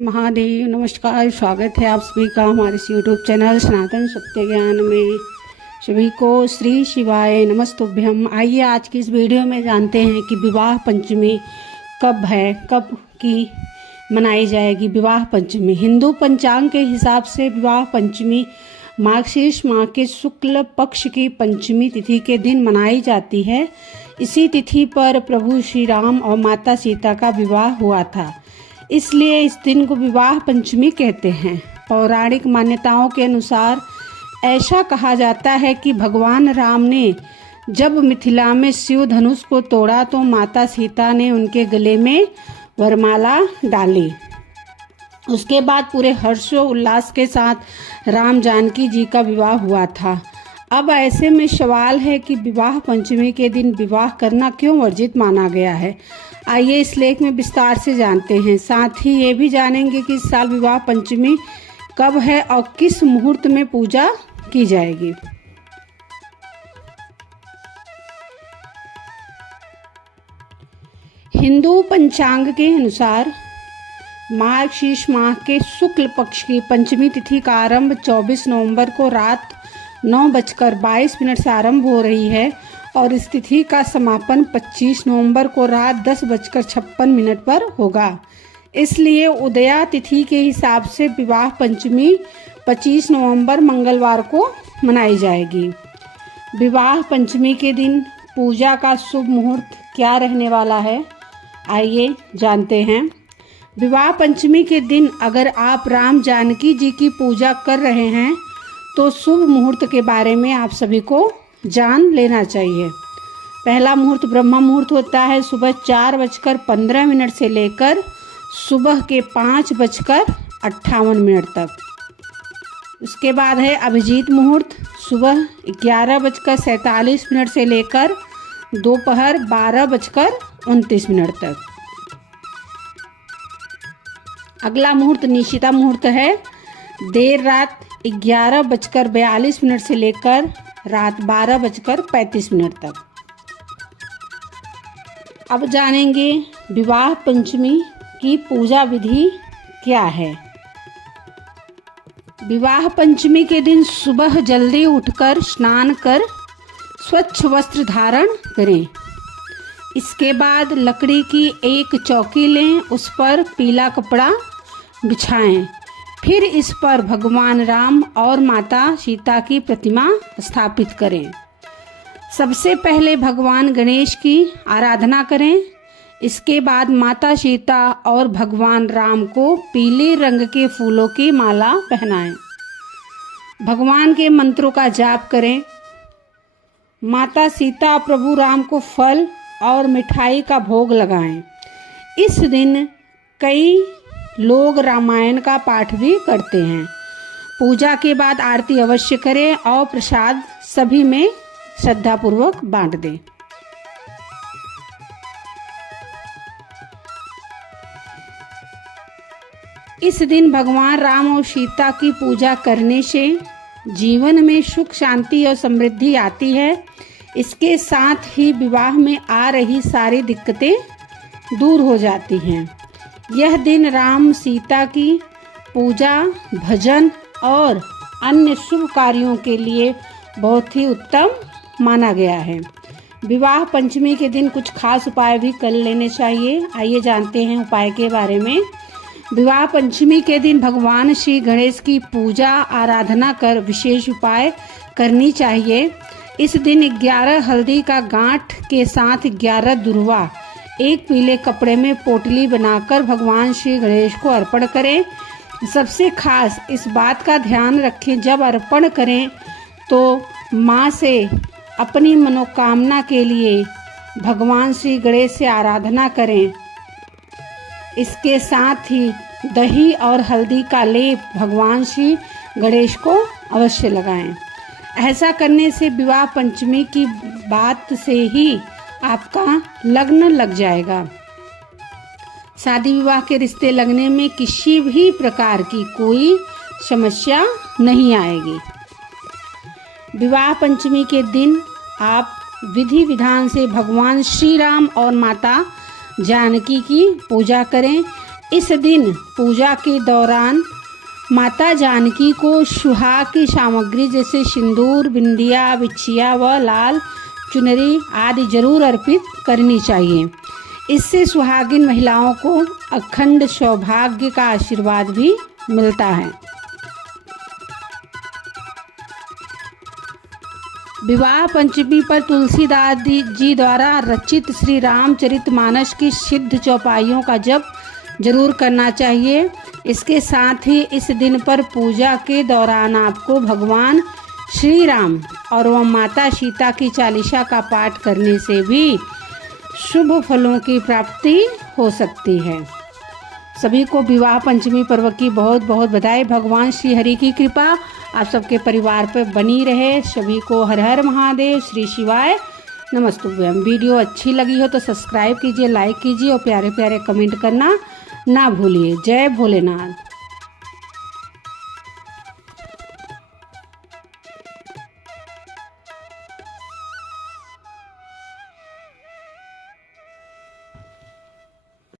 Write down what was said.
महादेव नमस्कार। स्वागत है आप सभी का हमारे इस यूट्यूब चैनल सनातन सत्य ज्ञान में। सभी को श्री शिवाय नमस्तुभ्यम। आइए आज की इस वीडियो में जानते हैं कि विवाह पंचमी कब है, कब की मनाई जाएगी। विवाह पंचमी हिंदू पंचांग के हिसाब से विवाह पंचमी मार्गशीर्ष माह के शुक्ल पक्ष की पंचमी तिथि के दिन मनाई जाती है। इसी तिथि पर प्रभु श्री राम और माता सीता का विवाह हुआ था, इसलिए इस दिन को विवाह पंचमी कहते हैं। पौराणिक मान्यताओं के अनुसार ऐसा कहा जाता है कि भगवान राम ने जब मिथिला में शिव धनुष को तोड़ा तो माता सीता ने उनके गले में वरमाला डाली। उसके बाद पूरे हर्षो उल्लास के साथ राम जानकी जी का विवाह हुआ था। अब ऐसे में सवाल है कि विवाह पंचमी के दिन विवाह करना क्यों वर्जित माना गया है। आइए इस लेख में विस्तार से जानते हैं। साथ ही ये भी जानेंगे कि इस साल विवाह पंचमी कब है और किस मुहूर्त में पूजा की जाएगी। हिंदू पंचांग के अनुसार मार्गशीर्ष माह के शुक्ल पक्ष की पंचमी तिथि का आरंभ 24 नवंबर को रात 9:22 से आरंभ हो रही है और इस तिथि का समापन 25 नवंबर को रात 10:56 पर होगा। इसलिए उदया तिथि के हिसाब से विवाह पंचमी 25 नवंबर मंगलवार को मनाई जाएगी। विवाह पंचमी के दिन पूजा का शुभ मुहूर्त क्या रहने वाला है, आइए जानते हैं। विवाह पंचमी के दिन अगर आप राम जानकी जी की पूजा कर रहे हैं तो शुभ मुहूर्त के बारे में आप सभी को जान लेना चाहिए। पहला मुहूर्त ब्रह्म मुहूर्त होता है सुबह 4:15 से लेकर सुबह के 5:58 तक। उसके बाद है अभिजीत मुहूर्त सुबह 11:47 से लेकर दोपहर 12:29 तक। अगला मुहूर्त निशिता मुहूर्त है देर रात 11:42 से लेकर रात 12:35 तक। अब जानेंगे विवाह पंचमी की पूजा विधि क्या है। विवाह पंचमी के दिन सुबह जल्दी उठकर स्नान कर स्वच्छ वस्त्र धारण करें। इसके बाद लकड़ी की एक चौकी लें, उस पर पीला कपड़ा बिछाएं। फिर इस पर भगवान राम और माता सीता की प्रतिमा स्थापित करें। सबसे पहले भगवान गणेश की आराधना करें। इसके बाद माता सीता और भगवान राम को पीले रंग के फूलों की माला पहनाएं। भगवान के मंत्रों का जाप करें। माता सीता प्रभु राम को फल और मिठाई का भोग लगाएं। इस दिन कई लोग रामायण का पाठ भी करते हैं। पूजा के बाद आरती अवश्य करें और प्रसाद सभी में श्रद्धापूर्वक बांट दें। इस दिन भगवान राम और सीता की पूजा करने से जीवन में सुख शांति और समृद्धि आती है। इसके साथ ही विवाह में आ रही सारी दिक्कतें दूर हो जाती हैं। यह दिन राम सीता की पूजा, भजन और अन्य शुभ कार्यों के लिए बहुत ही उत्तम माना गया है। विवाह पंचमी के दिन कुछ खास उपाय भी कर लेने चाहिए। आइए जानते हैं उपाय के बारे में। विवाह पंचमी के दिन भगवान श्री गणेश की पूजा आराधना कर विशेष उपाय करनी चाहिए। इस दिन 11 हल्दी का गांठ के साथ 11 दुर्वा एक पीले कपड़े में पोटली बनाकर भगवान श्री गणेश को अर्पण करें। सबसे खास इस बात का ध्यान रखें, जब अर्पण करें तो माँ से अपनी मनोकामना के लिए भगवान श्री गणेश से आराधना करें। इसके साथ ही दही और हल्दी का लेप भगवान श्री गणेश को अवश्य लगाएं। ऐसा करने से विवाह पंचमी की बात से ही आपका लग्न लग जाएगा। शादी विवाह के रिश्ते लगने में किसी भी प्रकार की कोई समस्या नहीं आएगी। विवाह पंचमी के दिन आप विधि विधान से भगवान श्री राम और माता जानकी की पूजा करें। इस दिन पूजा के दौरान माता जानकी को सुहाग की सामग्री जैसे सिंदूर, बिंदिया, बिछिया व लाल चुनरी आदि जरूर अर्पित करनी चाहिए। इससे सुहागिन महिलाओं को अखंड सौभाग्य का आशीर्वाद भी मिलता है। विवाह पंचमी पर तुलसीदास जी द्वारा रचित श्री रामचरितमानस की सिद्ध चौपाइयों का जप जरूर करना चाहिए। इसके साथ ही इस दिन पर पूजा के दौरान आपको भगवान श्री राम और वह माता सीता की चालीसा का पाठ करने से भी शुभ फलों की प्राप्ति हो सकती है। सभी को विवाह पंचमी पर्व की बहुत बहुत बधाई। भगवान श्री हरि की कृपा आप सबके परिवार पर बनी रहे। सभी को हर हर महादेव, श्री शिवाय नमस्तुभ्यम। वीडियो अच्छी लगी हो तो सब्सक्राइब कीजिए, लाइक कीजिए और प्यारे प्यारे कमेंट करना ना भूलिए। जय भोलेनाथ।